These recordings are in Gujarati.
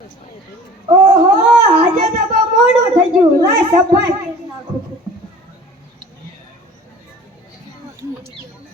ઓહો આજે તો બહુ મોડું થઈ ગયું. લાય સફાઈ કરી નાખું.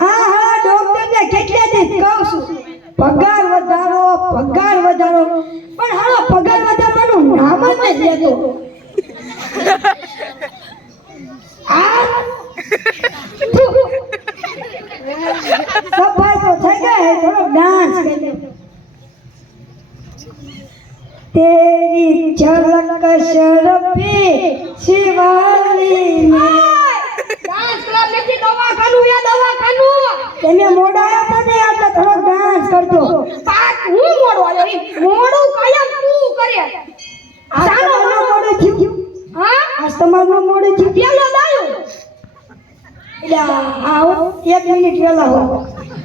હા હા ડોક્ટરને કેટલા દી કહું છું પગાર વધારો પણ હાલો પગાર વધારવાનું નામ જ નથી લેતો. સફાઈ તો થઈ ગઈ, થોડો ડાન્સ કરી લો. तेरी झलक शरफी शिवाली में ડાન્સ ક્લબ નથી દવાખાનું યા દવાખાનું. તમે મોડા આવ્યા ને એટલે થોડો ડાન્સ કરજો. પાક હું મોડો આવ્યો ઈ મોડું કાયમ તું કરે. ચાલો મોડું થયું. હા આજ તમારું મોડું થયું. પેલો દાયો એટલે આવો 1 મિનિટ વેલા હો.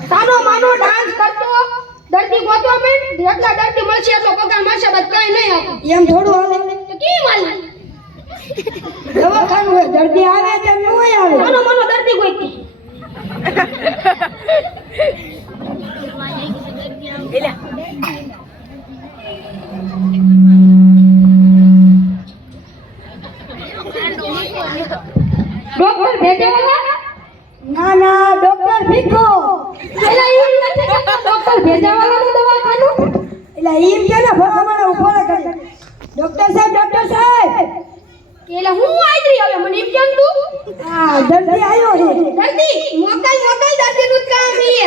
સાનો માનો ડાન્સ કરતો દર્દી ગોતવા મેં જેટલા દર્દી મળશે એટલો પગાર મળશે બસ કઈ નહીં આપું. એમ થોડું હાલે. તો કી માલી દવાખાનું હોય દર્દી આવે કે ન આવે. સાનો માનો દર્દી ગોતી ડોક્ટર ભેજાવાલા ના ના ડોક્ટર ભીખો. એલા ઈ નથી કે ડોક્ટર ભેજાવાલાનું દવાખાનું. એટલે ઈમ કે ને ભલામણ ઉભો કરી. ડોક્ટર સાહેબ એલા હું આઈરી હવે મને એમ કેમ તું હા દર્દી આવ્યો છે. દર્દી મોકલ દર્દીનું જ કામ ઈ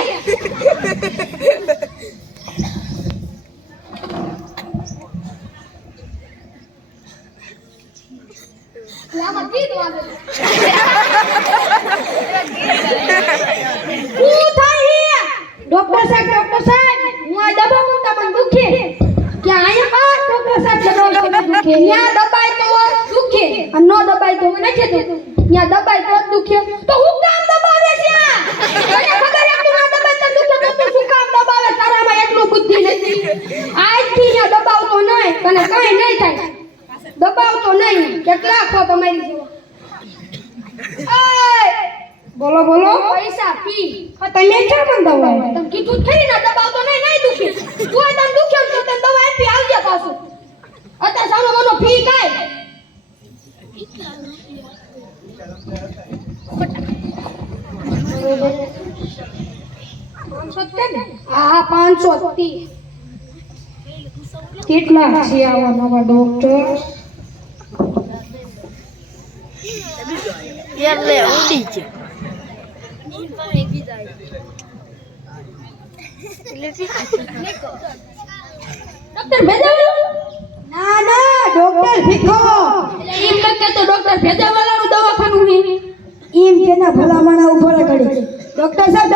લામાં કીધું આવે હું થાય ડોક્ટર સાહેબ હું આ દબાવું તમને દુખે કે આયા ડોક્ટર સાહેબ દુખે ન્યા દબાય તો દુખે અને નો દબાય તો નથી દુખે ન્યા દબાય તો દુખે તો હું કામ દબાવે છે તને ખબર છે તું ના દબાય તો દુખે તો તું શું કામ દબાવે તારામાં એટલું બુદ્ધિ નથી આજથી ન્યા દબાવતો નહીં તને કઈ નહીં થાય દબાવતો નહીં કેટલા ખો તમારી જેવો બોલો પૈસા ફી તમે ક્યાં પણ દવાય તમે કીધું થઈ ના દબાવતો નહીં દુખે તું તને દુખ્યો તો તને દવા આપી આવજે પાછું અત્યારે સાનો મનો ફી કાય હા 530 કેટલા છે આવા નવા ડોક્ટર? એટલે ઉડી છે ડોક્ટર ભેજાવાલા ના ના ડોક્ટર ભીખો. એટલે એમ લખે તો ડોક્ટર ભેજાવાલાનું દવાખાનું છે ઈમ કે ના ભલામણ ઉભો કરી. ડોક્ટર સાહેબ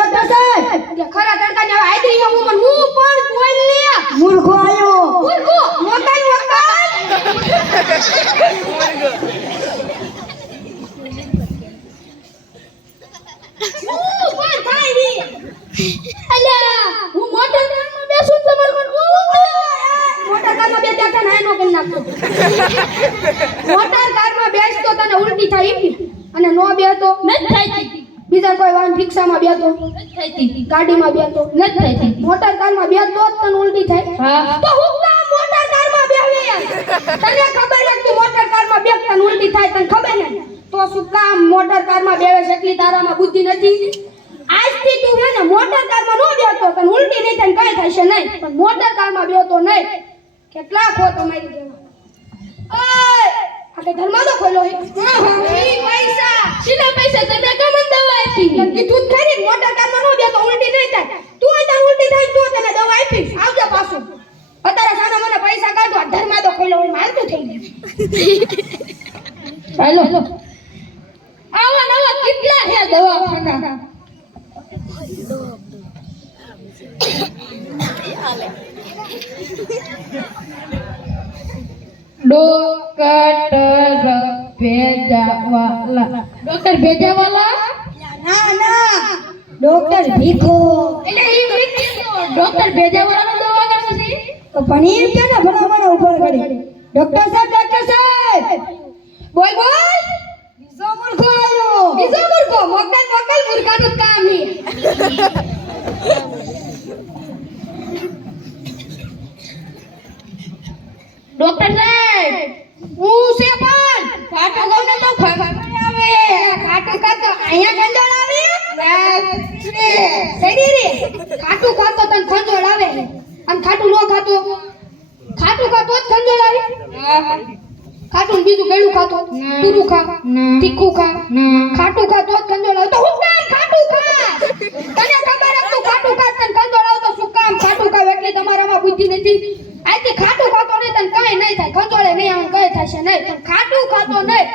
કે ખરા તડકા ને આઈત્રી હું પણ બોલ લે મૂર્ખો આયો. મૂર્ખો મોકલ કોણ થાય રી અલ્યા હું મોટર કારમાં બેસું તમાર કોણ મોટર કારમાં બે ત્યાં નાય નો કરી નાખતો મોટર કારમાં બેસતો તને ઉલટી થાય અને નો બેતો નથી થાય બીજા કોઈ વાહન રિક્ષામાં બેતો નથી થાય ગાડીમાં બેતો નથી થાય મોટર કારમાં બેતો જ તને ઉલટી થાય હા તો હું કામ મોટર કારમાં બેહવે તને ખબર છે કે મોટર કારમાં બેસતા ઉલટી થાય તને ખબર ને તો શું કામ મોટર કારમાં બેવે છે એટલી તારામાં બુદ્ધિ નથી આજથી તું હે ને મોટર કારમાં નો બેસતો તને ઉલટી નહીં થાય કઈ થશે નહીં પણ મોટર કારમાં બેસતો નહીં કેટલા ખો તમારી જેવા ઓય આ કે ધર્માદો ખોલો હે ઈ પૈસા સીધા પૈસા તમે કમન દવા આપી તને કીધું ખરી મોટર કારમાં નો બેસતો ઉલટી નહીં થાય તું તને ઉલટી થાય તો તને દવા આપી આવજે પાછું અત્યારે સાના મને પૈસા કાઢો ધર્માદો ખોલો હું મારતું થઈ ગયું હાલો આવા નવા કેટલા હે દવાખાના ડોક્ટર ભેજાવાલા ના ના ડોક્ટર ભીખો. એટલે ઈ ડોક્ટર ભેજાવાલાનું દવાખાનું છે તો પણ ઈમ કે ને ભલામણ ઉભો કરી. ડોક્ટર સાહેબ બોલ બીજો મૂર્ખો આયો. બીજો મૂર્ખો મોકલ મૂર્ખાનું કામ હે ડોક્ટર સાહેબ હું છે પણ ખાટું કહું ને તો ખબર આવે ખાટું ખાતો અહીંયા ખંજોળ આવે સડી રે ખાટું ખાતો તને ખંજોળ આવે આમ ખાટું નો ખાતો ખાટું ખાતો જ ખંજોળ આવે ખાટું ને બીજું ગળું ખાતો તુરું ખા તીખું ખા ખાટું ખાતો જ ખંજોળ આવે તો હું કામ ખાટું ખા તને ખબર હતું ખાટું ખા તને ખંજોળ આવે તો શું કામ ખાટું ખાવ એટલે તમારામાં બુદ્ધિ નથી આથી ખાટું ખાતો નહીં તને કાંઈ નહીં થાય ખંજોળે નહીં આવે કઈ થશે નહીં પણ ખાટું ખાતો નહીં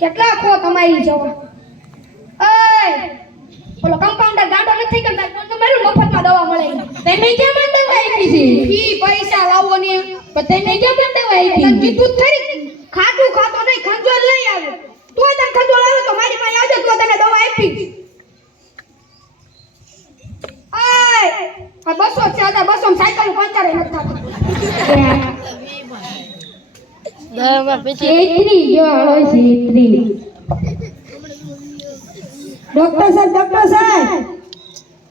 કેટલા ખો તમારી જવા એય ઓલો કમ્પાઉન્ડર ગાડો નથી કરતા તો મારું મફતમાં દવા મળે તમે કેમ દવા આપી છે ફી પૈસા લાવો ને પણ તમે કેમ દવા આપી તને કીધું ખરી ખાટું ખાતો નહીં ખંજોળ લઈ આવે તો તને ખંજોળ આવે તો મારી પાસે આવજો તો તને દવા આપી એય આ 200 છે આ 200 સાયકલ પંચર નથી થતું છેતરી ગયો છેતરી ડોક્ટર સાહેબ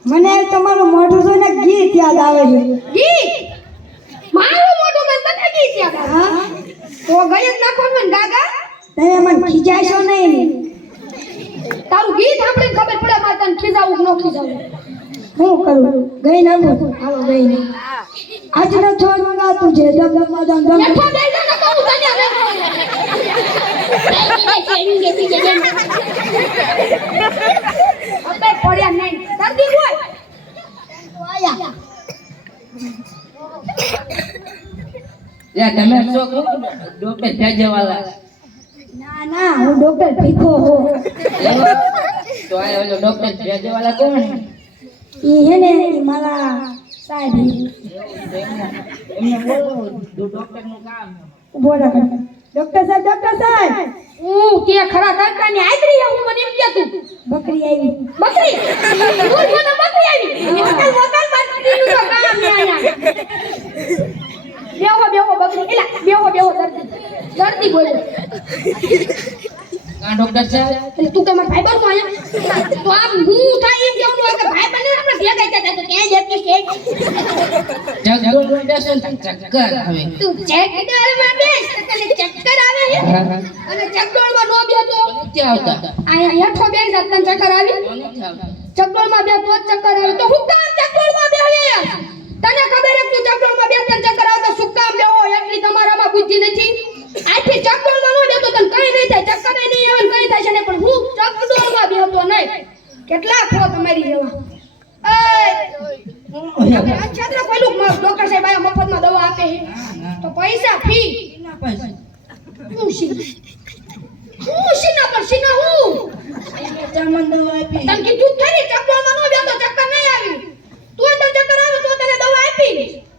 મને તમારું મોઢું જોઈને ગીત યાદ આવે છે ગીત મારું મોઢું જોઈને તને ગીત યાદ આવે તો ગયે જ નાખો ને ગાગા તમે મને ખીજાશો નહીં ને તારું ગીત સાંભળીને ખબર પડે મારે તને ખીજાવું કે ન ખીજાવું હું કરું ગઈ ના હાલો ગઈ ને આજનો છોડ મંગાતું છે ડબલમાં જામ જામ બેઠો બેઠો ન કહું તને હવે અબે પડ્યા નહીં દર્દી હોય આયા યા તમે શું કહો ડોક્ટર ભેજવાલા ના ના હું ડોક્ટર ભીખો હો તો આ ઓલો ડોક્ટર ભેજવાલા કોણ ઈ હે ને ઈ મારા સાહેબ એમને બોલો ડોક્ટર નું કામ ઉભો રાખ ડોક્ટર સાહેબ હું કે ખરા દરકાની આદરી હું મને એમ કે તું બકરી આવી બકરી દૂર મને બકરી આવી વકલ બાકી નું તો કામ ને આયા બેહો બકરી એલા બેહો દર્દી બોલે કા ડોક્ટર સાહેબ એટલે તું કે મારા ભાઈ બનવું આયા તો આમ હું થાય એમ કેવું હોય કે ભાઈ બને આપણે ભેગા થતા તો ક્યાં જતી છે જગદોળ નું દર્શન ચક્કર આવે તું ચેકડોળ માં બેસ તને ચક્કર આવે છે અને ચકડોળ માં નો બેતો ક્યાં આવતા આયા હેઠો બેસ તને ચક્કર આવી નથી આવતા ચકડોળ માં બે તો ચક્કર આવે તો હું કામ ચકડોળ માં બેહે તને ખબર છે તું ચકડોળ માં બે તને ચક્કર આવે તો શું કામ બેહો એટલી તમારામાં બુદ્ધિ નથી આથી ચકડોળ માં નો બેતો તને કઈ નહીં થાય ચક્કર નહીં આવે કઈ થાય છે ને પણ હું ચકડોળ માં બેહતો નહીં કેટલા ખો તમારી જેવા એય છત્ર કોઈલું ડોક્ટર સાહેબ આયા મફતમાં દવા આપે છે તો પૈસા ફી ના પૈસા હું સીના પર સીના હું ચામન દવા આપી તને કીધું ખરી ચકડોળમાં નો બેતો ચક્કર નહીં આવી તું તને ચક્કર આવે તો તને દવા આપી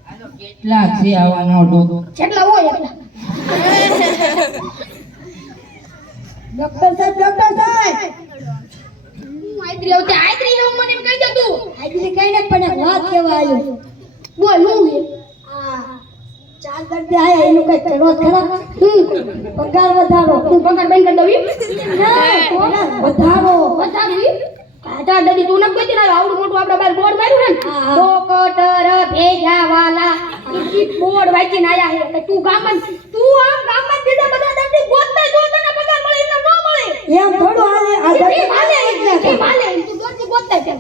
આનો કેટલા છે આવાનો ડોક્ટર જેટલા હોય એટલા ડોક્ટર સાહેબ હું આદરી હું મને એમ કહી દે તું આજની કઈ ને પણ એક વાત કહેવા આવ્યો બોલ હું હે આ ચાર દર્દી આયા એનું કઈ કરો ખરા પગાર વધારો હું પગાર બંધ કરી દઉં ના વધારો વધારી કાટા દડી તું ન કહેતી ના આવડું મોટું આપણે બાર બોર્ડ માર્યું ને ડોક્ટર ભેજાવાલા ઈ બોર્ડ વાંચીને આયા હે એટલે તું આમ બીજા બધા દર્દી ગોતતા જો તને પગાર મળે એમને ન મળે એમ થોડું હાલે આ ઈ માલે તું દર્દી ગોતતા છે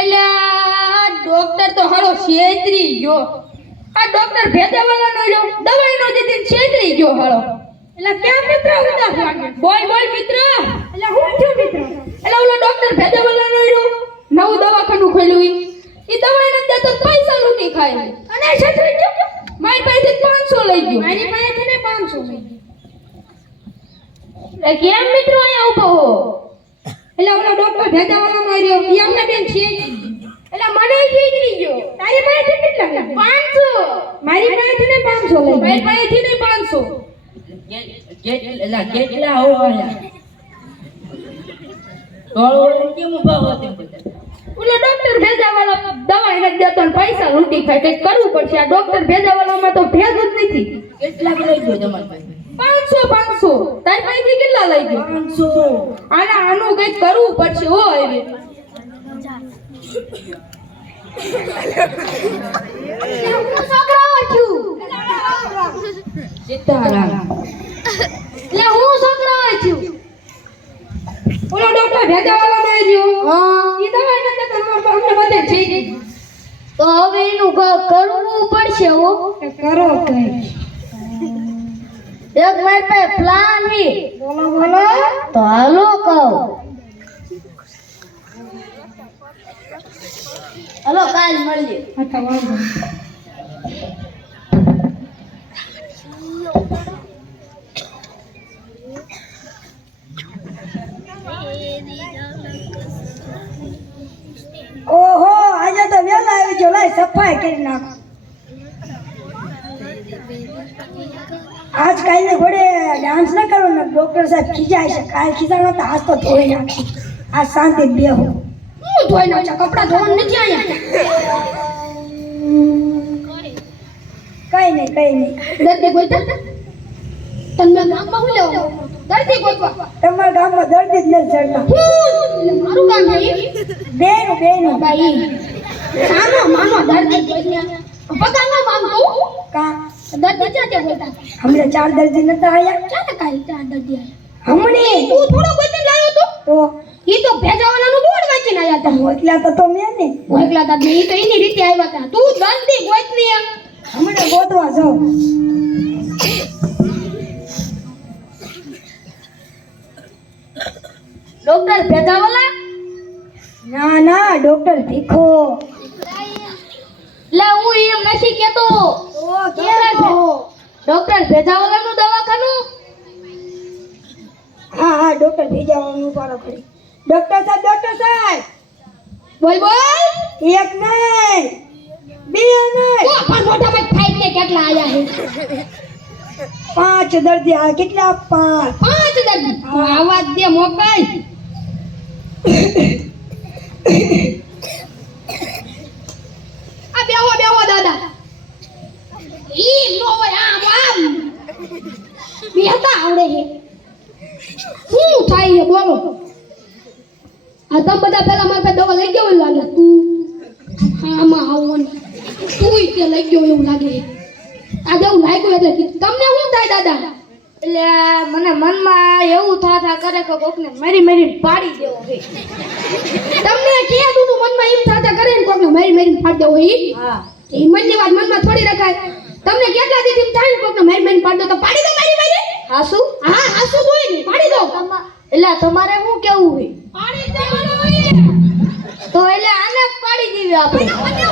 અલ્યા ડોક્ટર તો હારો છેતરી ગયો આ ડોક્ટર ભેજાવાલા નો લ્યો દવાઈ નો દીધી છેતરી ગયો હારો એટલે ક્યાં મિત્ર હતા બોલ મિત્ર એટલે હું છું મિત્ર એટલે ઓલો ડોક્ટર ભેજાવાલા નો લ્યો નવું દવાખાનું ખોલ્યું ઈ દવાઈ નથી દેતો પૈસા લૂટી ખાય અને છેતરી ગયો મારી પાસેથી 500 લઈ ગયો મારી પાસેથી ને 500 લઈ ગયો એટલે કેમ મિત્રો અહીંયા ઊભો હો એટલે ઓલો ડોક્ટર ભેજાવાલા માર્યો ઈ અમને બેન છે એટલે મને છેતરી ગયો તારી પાસેથી કેટલા 500 મારી પાસેથી ને 500 લઈ મારી પાસેથી ને 500 કેટલા હોય તોળ કેમ ભાવ હતો ઓલો ડોક્ટર ભેજાવાલા દવા એને દેતો ને પૈસા લૂંટી ખાય કઈ કરવું પડશે આ ડોક્ટર ભેજાવાલામાં તો ભેજ જ નથી કેટલા લઈ ગયો તમારી પાસે 500 તારી પાસેથી કેટલા લઈ ગયો 500 આનું કઈ કરવું પડશે હો હવે હું છોકરાઓ છું સીતારામ એટલે હું છોકરાઓ છું ઓલો ડોક્ટર ભેજાવાળો ને રહ્યો હા ઈ દવા નથી કરવાનો અમને બધે છે તો હવે એનું કરવું પડશે હો કરો કઈ એક મારી પાસે પ્લાન છે બોલો બોલો તો હાલો કહું હાલો કાલ મળીએ હતા વાંધો ઓહો આજે તો વેલા આવી ગયો લાય સફાઈ કરી નાખ આજ કાલને ઘોડે ડાન્સ ન કરો ને ડોક્ટર સાહેબ ખીજાય છે કાલ ખીજાણો તો આજ તો ધોઈ નાખી આ શાંતિ બેહો હું ધોઈ નાખે કપડા ધોવાનું નથી અહીંયા કઈ નહીં દર્દી ગોઈતા તને ગામમાં હું લેવા દર્દી ગોતવા તમારા ગામમાં દર્દી જ નથી ચડતા એટલે મારું કામ છે ઈ. બેનું ભાઈ માનો દર્દી ગોત્યા પગાર ન માંગતો કા દર્દી ક્યાં તે ગોતા હમણાં 4 દર્દી નતા આયા ક્યાં કાઈ ચાર દર્દી આયા હમણી તું થોડો ગોતી લાવ્યો તો તો ઈ તો ભેજાવાલાનું બોર્ડ વાંચીને આયા હતા એટલા તો મેં ને હું એકલા હતા ઈ તો એની રીતે આવ્યા હતા તું દર્દી ગોતની એમ હમણાં ગોતવા જાઉં ડોક્ટર ભેજાવાલા ના ડોક્ટર ભીખો લે હું એમ નથી કેતો ડોક્ટર ભેજાવાલાનું દવાખાનું હા ડોક્ટર ભીજાવાનું પાડો કરી ડોક્ટર સાહેબ બોલ બોલ એક નહીં બે નહીં તો પણ મોટામાં થાય ને કેટલા આયા હે 5 દર્દી આ કેટલા 5 પાંચ દર્દી આવાજ દે મોકાઈ આ બેહો દાદા ઈ નો હોય આમ બેહતા આવડે હે શું થાય હે બોલો આ તમે બધા પેલા મારા પાસે દવા લઈ ગયો એવું લાગે તું આમાં આવવાની તું તે લઈ ગયો એવું લાગે આ દેવું લાગ્યું એટલે કીધું. તમને શું થાય દાદા એટલે મને મનમાં એવું થા કરે કે કોકને મારી પાડી દેવો છે. તમને ક્યાં દૂનું મનમાં એમ થાતા કરે ને કોકને મારી પાડી દેવો ઈ હા એ મનની વાત મનમાં થોડી રખાય તમને કેટલા દી એમ થાય ને કોકને મારી પાડી દો તો પાડી દો મારી હાસુ હા હાસુ જોઈ ને પાડી દો એટલે તમારે શું કેવું છે પાડી દેવાનો હોય તો એટલે આને જ પાડી દેવી આપણે મને